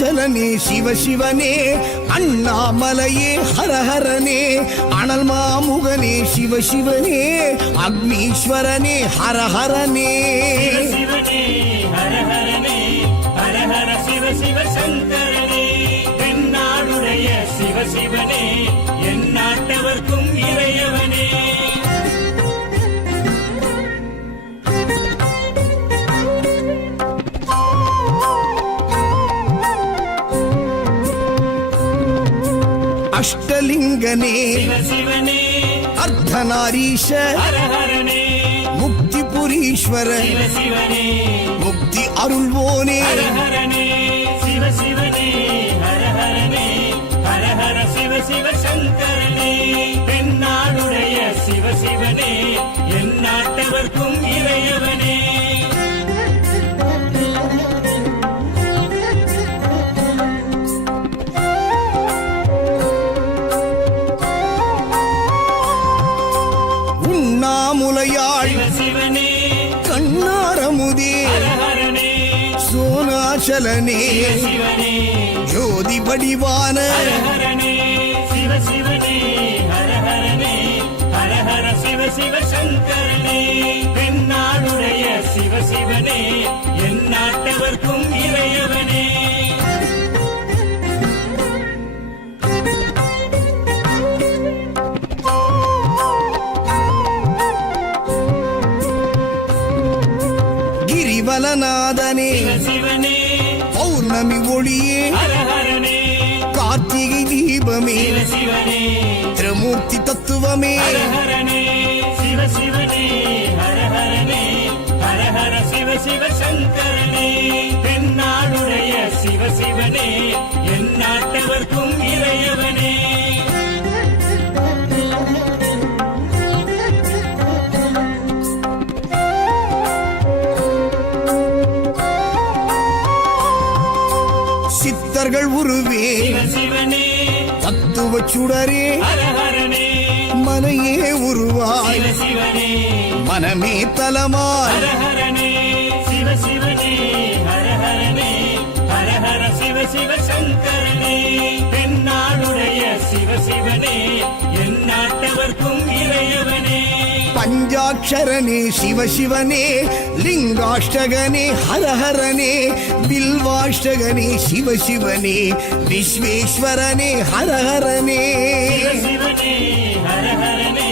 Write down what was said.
அருணாச்சலனே சிவசிவனே அண்ணாமலையே ஹரஹரனே அனல் மாமுகனே சிவசிவனே அக்னீஸ்வரனே ஹரஹரனே சிவனே ஹரஹரனே ஹரஹர சிவ சிவ சங்கரனே தென்னாடுடைய சிவசிவனே என் நாட்டவர்க்கும் இறையவனே அஷ்டலிங்கனே சிவசிவனே அர்த்தநாரீஷ ஹரஹரனே முக்திபுரீஸ்வர சிவசிவனே முக்தி அருள்வோனே ஹரஹரனே சிவசிவனே ஹரஹரனே ஹரஹர சிவ சிவ சங்கரனே தென்னாடுடைய சிவசிவனே என் நாட்டவர்க்கும் இறையவனே உண்ணாமுலையாள் சிவசிவனே கண்ணாரமுதே ஹரஹரனே சோனாச்சலனே சிவசிவனே ஜோதி வடிவான ஹரஹரனே சிவசிவனே ஹரஹரனே ஹரஹர சிவ சிவ சங்கரனே தென்னாடுடைய சிவசிவனே என் நாட்டவர்க்கும் இறையவனே கிரிவலநாதனே சிவசிவனே பௌர்ணமி ஒளியே ஹரஹரனே கார்த்திகை தீபமே சிவசிவனே திரிமூர்த்தி தத்துவமே ஹரஹரனே சிவசிவனே ஹரஹரனே ஹரஹர சிவ சிவ சங்கரனே தென்னாடுடைய சிவசிவனே என் நாட்டவர்க்கும் இறையவனே சித்தர்கள் உருவே சிவசிவனே தத்துவ சுடரே ஹரஹரனே மனையே உருவாய் சிவசிவனே மனமே தலமாய் ஹரஹரனே சிவசிவனே ஹரஹரனே ஹரஹர சிவ சிவ சங்கரனே தென்னாடுடைய சிவசிவனே என் நாட்டவர்க்கும் இறையவனே பஞ்சாட்சரனே சிவசிவனே லிங்காஷ்டகனே ஹரஹரனே பில்வாஷ்டகனே சிவசிவனே விஸ்வேஸ்வரனே ஹரஹரனே சிவசிவனே ஹரஹரனே